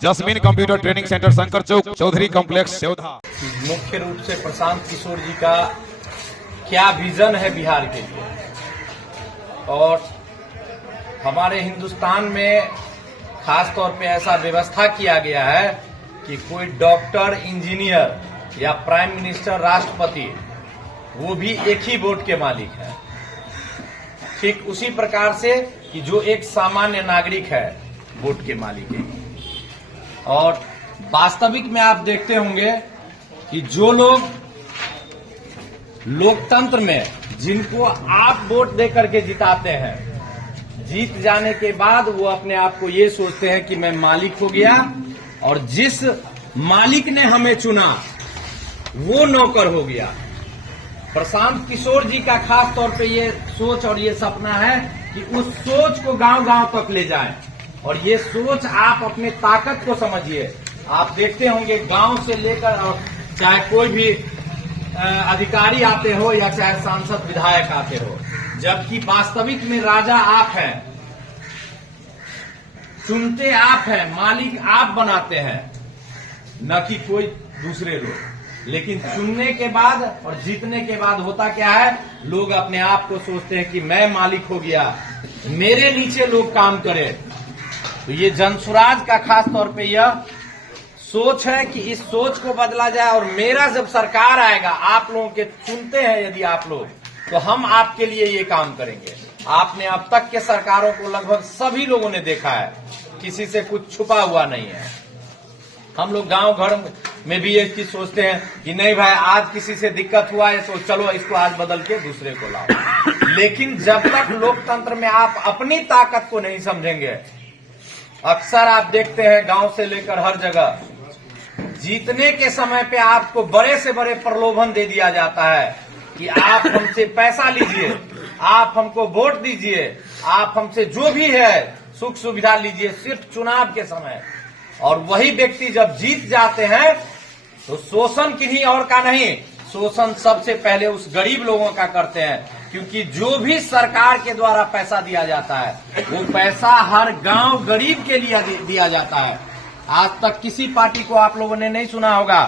Jasmine computer training centre, Shankar Chowk, Chaudhary complex, Sevdha. मुख्य रूप से प्रशांत किशोर जी का क्या विजन है बिहार के लिए, और हमारे हिंदुस्तान में खास तौर पे ऐसा व्यवस्था किया गया है कि कोई डॉक्टर, इंजीनियर या प्राइम मिनिस्टर, राष्ट्रपति, वो भी एक ही वोट के मालिक है। ठीक उसी प्रकार से कि जो एक सामान्य नागरिक है वोट के मालिक है। और वास्तविक में आप देखते होंगे कि जो लोग लोकतंत्र में जिनको आप वोट देकर के जिताते हैं, जीत जाने के बाद वो अपने आप को ये सोचते हैं कि मैं मालिक हो गया, और जिस मालिक ने हमें चुना वो नौकर हो गया। प्रशांत किशोर जी का खास तौर पे ये सोच और ये सपना है कि उस सोच को गांव-गांव तक ले जाएं, और ये सोच आप अपने ताकत को समझिए। आप देखते होंगे गांव से लेकर, और चाहे कोई भी अधिकारी आते हो या चाहे सांसद, विधायक आते हो, जबकि वास्तविक में राजा आप हैं, चुनते आप हैं, मालिक आप बनाते हैं, न कि कोई दूसरे लोग। लेकिन चुनने के बाद और जीतने के बाद होता क्या है, लोग अपने आप को सोचते हैं कि मैं मालिक हो गया, मेरे नीचे लोग काम करें। तो ये जनसुराज का खास तौर पे यह सोच है कि इस सोच को बदला जाए, और मेरा जब सरकार आएगा, आप लोगों के चुनते हैं यदि आप लोग, तो हम आपके लिए ये काम करेंगे। आपने अब तक के सरकारों को लगभग सभी लोगों ने देखा है, किसी से कुछ छुपा हुआ नहीं है। हम लोग गांव घर में भी एक चीज सोचते हैं कि नहीं भाई, आज किसी से दिक्कत हुआ है तो चलो इसको आज बदल के दूसरे को लाओ। लेकिन जब तक लोकतंत्र में आप अपनी ताकत को नहीं समझेंगे, अक्सर आप देखते हैं गांव से लेकर हर जगह जीतने के समय पे आपको बड़े से बड़े प्रलोभन दे दिया जाता है कि आप हमसे पैसा लीजिए, आप हमको वोट दीजिए, आप हमसे जो भी है सुख सुविधा लीजिए, सिर्फ चुनाव के समय। और वही व्यक्ति जब जीत जाते हैं तो शोषण किन्हीं और का नहीं, शोषण सबसे पहले उस गरीब लोगों का करते हैं, क्योंकि जो भी सरकार के द्वारा पैसा दिया जाता है वो पैसा हर गांव गरीब के लिए दिया जाता है। आज तक किसी पार्टी को आप लोगों ने नहीं सुना होगा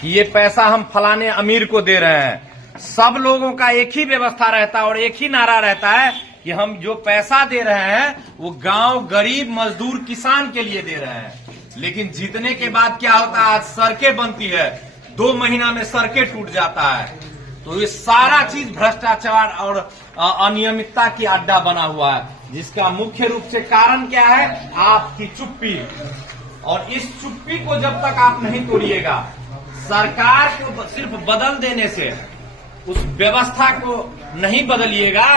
कि ये पैसा हम फलाने अमीर को दे रहे हैं। सब लोगों का एक ही व्यवस्था रहता है और एक ही नारा रहता है कि हम जो पैसा दे रहे हैं वो गांव गरीब, मजदूर, किसान के लिए दे रहे हैं। लेकिन जीतने के बाद क्या होता है, आज सड़कें बनती है, 2 महीना में सड़कें टूट जाता है। तो ये सारा चीज भ्रष्टाचार और अनियमितता की अड्डा बना हुआ है, जिसका मुख्य रूप से कारण क्या है, आपकी चुप्पी। और इस चुप्पी को जब तक आप नहीं तोड़िएगा, सरकार को सिर्फ बदल देने से, उस व्यवस्था को नहीं बदलिएगा,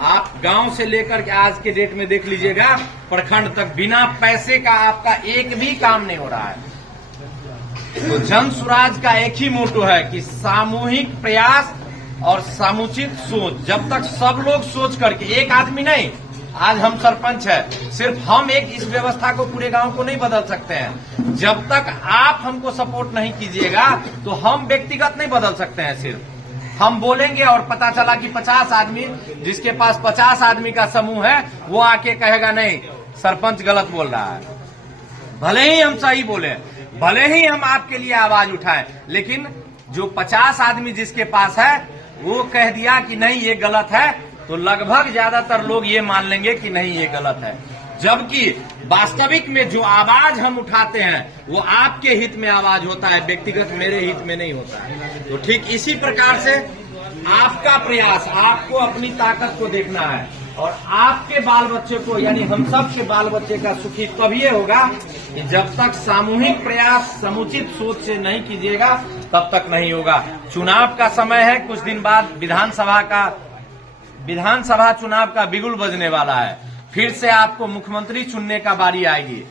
आप गांव से लेकर के आज के डेट में देख लीजिएगा प्रखंड तक बिना पैसे का आपका एक भी काम नहीं हो रहा है। तो जनसुराज का एक ही मोटो है कि सामूहिक प्रयास और समुचित सोच। जब तक सब लोग सोच करके, एक आदमी नहीं, आज हम सरपंच है, सिर्फ हम एक इस व्यवस्था को पूरे गांव को नहीं बदल सकते हैं। जब तक आप हमको सपोर्ट नहीं कीजिएगा तो हम व्यक्तिगत नहीं बदल सकते हैं। सिर्फ हम बोलेंगे और पता चला कि 50 आदमी, जिसके पास 50 आदमी का समूह है, वो आके कहेगा नहीं सरपंच गलत बोल रहा है। भले ही हम सही बोले, भले ही हम आपके लिए आवाज उठाएं, लेकिन जो 50 आदमी जिसके पास है वो कह दिया कि नहीं ये गलत है, तो लगभग ज्यादातर लोग ये मान लेंगे कि नहीं ये गलत है। जबकि वास्तविक में जो आवाज हम उठाते हैं वो आपके हित में आवाज होता है, व्यक्तिगत मेरे हित में नहीं होता है। तो ठीक इसी प्रकार से आपका प्रयास, आपको अपनी ताकत को देखना है, और आपके बाल बच्चे को, यानी हम सब के बाल बच्चे का सुखी तभी होगा कि जब तक सामूहिक प्रयास समुचित सोच से नहीं कीजिएगा तब तक नहीं होगा। चुनाव का समय है, कुछ दिन बाद विधानसभा चुनाव का बिगुल बजने वाला है। फिर से आपको मुख्यमंत्री चुनने का बारी आएगी,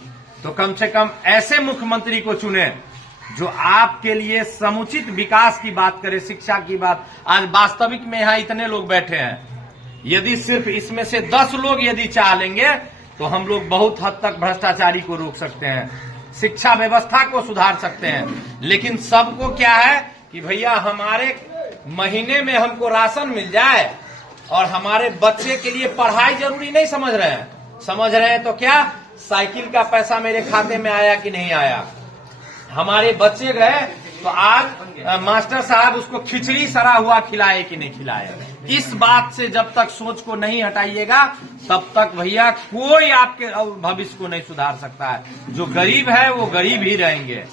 तो कम से कम ऐसे मुख्यमंत्री को चुने जो आपके लिए समुचित विकास की बात करे, शिक्षा की बात। आज वास्तविक में यहाँ इतने लोग बैठे हैं, यदि सिर्फ इसमें से 10 लोग यदि चाह लेंगे तो हम लोग बहुत हद तक भ्रष्टाचारी को रोक सकते हैं, शिक्षा व्यवस्था को सुधार सकते हैं। लेकिन सबको क्या है कि भैया हमारे महीने में हमको राशन मिल जाए, और हमारे बच्चे के लिए पढ़ाई जरूरी नहीं समझ रहे हैं। समझ रहे हैं तो क्या, साइकिल का पैसा मेरे खाते में आया कि नहीं आया। हमारे बच्चे गए तो आज मास्टर साहब उसको खिचड़ी सरा हुआ खिलाए कि नहीं खिलाए। इस बात से जब तक सोच को नहीं हटाइएगा तब तक भैया कोई आपके भविष्य को नहीं सुधार सकता है। जो गरीब है वो गरीब ही रहेंगे।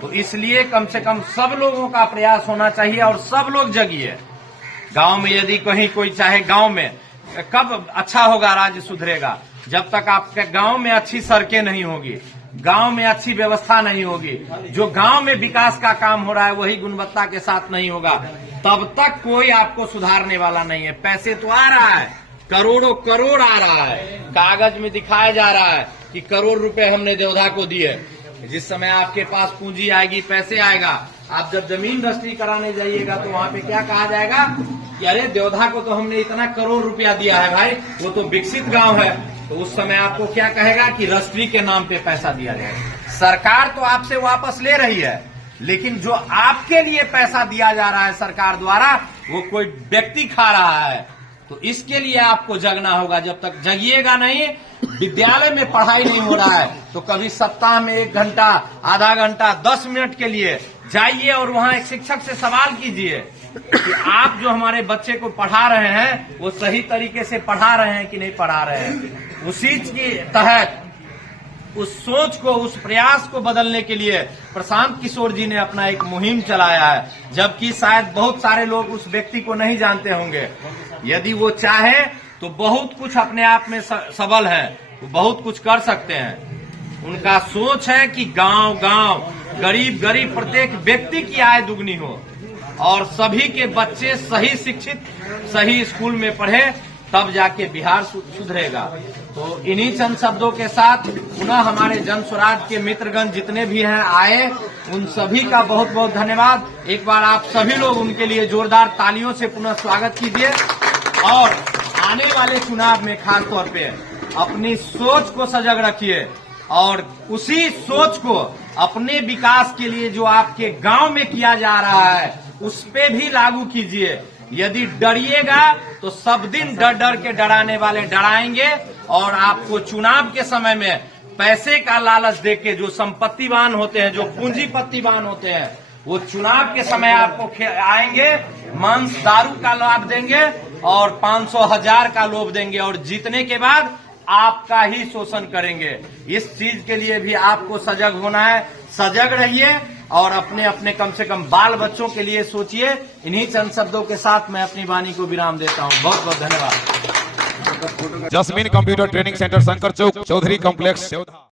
तो इसलिए कम से कम सब लोगों का प्रयास होना चाहिए और सब लोग जगिए। गांव में यदि कहीं कोई चाहे, गांव में कब अच्छा होगा, राज्य सुधरेगा जब तक आपके गांव में अच्छी सड़कें नहीं होगी, गांव में अच्छी व्यवस्था नहीं होगी, जो गांव में विकास का काम हो रहा है वही गुणवत्ता के साथ नहीं होगा, तब तक कोई आपको सुधारने वाला नहीं है। पैसे तो आ रहा है, करोड़ों करोड़ आ रहा है, कागज में दिखाया जा रहा है कि करोड़ रुपए हमने देवधा को दिए। जिस समय आपके पास पूंजी आएगी, पैसे आएगा, आप जब जमीन रजिस्ट्री कराने जाइएगा तो वहां पे क्या कहा जाएगा कि अरे देवधा को तो हमने इतना करोड़ रुपया दिया है भाई, वो तो विकसित गांव है। तो उस समय आपको क्या कहेगा कि रजिस्ट्री के नाम पे पैसा दिया जाएगा। सरकार तो आपसे वापस ले रही है, लेकिन जो आपके लिए पैसा दिया जा रहा है सरकार द्वारा, वो कोई व्यक्ति खा रहा है। तो इसके लिए आपको जगना होगा। जब तक जगिएगा नहीं, विद्यालय में पढ़ाई नहीं हो रहा है तो कभी सप्ताह में 1 घंटा, आधा घंटा, 10 मिनट के लिए जाइए और वहां एक शिक्षक से सवाल कीजिए कि आप जो हमारे बच्चे को पढ़ा रहे हैं वो सही तरीके से पढ़ा रहे हैं कि नहीं पढ़ा रहे हैं। उसी के तहत उस सोच को, उस प्रयास को बदलने के लिए प्रशांत किशोर जी ने अपना एक मुहिम चलाया है, जबकि शायद बहुत सारे लोग उस व्यक्ति को नहीं जानते होंगे। यदि वो चाहे तो बहुत कुछ अपने आप में सबल है, वो बहुत कुछ कर सकते हैं। उनका सोच है कि गांव गांव, गरीब गरीब, प्रत्येक व्यक्ति की आय दुगनी हो और सभी के बच्चे सही शिक्षित, सही स्कूल में पढ़े, तब जाके बिहार सुधरेगा। तो इन्हीं चंद शब्दों के साथ पुनः हमारे जन स्वराज के मित्रगण जितने भी हैं आए, उन सभी का बहुत बहुत धन्यवाद। एक बार आप सभी लोग उनके लिए जोरदार तालियों से पुनः स्वागत कीजिए और आने वाले चुनाव में खास तौर पे अपनी सोच को सजग रखिए और उसी सोच को अपने विकास के लिए जो आपके गांव में किया जा रहा है उस पे भी लागू कीजिए। यदि डरिएगा तो सब दिन डर डर के डराने वाले डराएंगे और आपको चुनाव के समय में पैसे का लालच देके जो संपत्तिवान होते हैं, जो पूंजीपतिवान होते हैं, वो चुनाव के समय आपको आएंगे, मांस दारू का लाभ देंगे और 500,000 का लोभ देंगे और जीतने के बाद आपका ही शोषण करेंगे। इस चीज के लिए भी आपको सजग होना है। सजग रहिए और अपने अपने कम से कम बाल बच्चों के लिए सोचिए। इन्हीं चंद शब्दों के साथ मैं अपनी वाणी को विराम देता हूँ। बहुत बहुत धन्यवाद। Jasmeen computer training centre, Shankar Chowk, Chaudhary complex,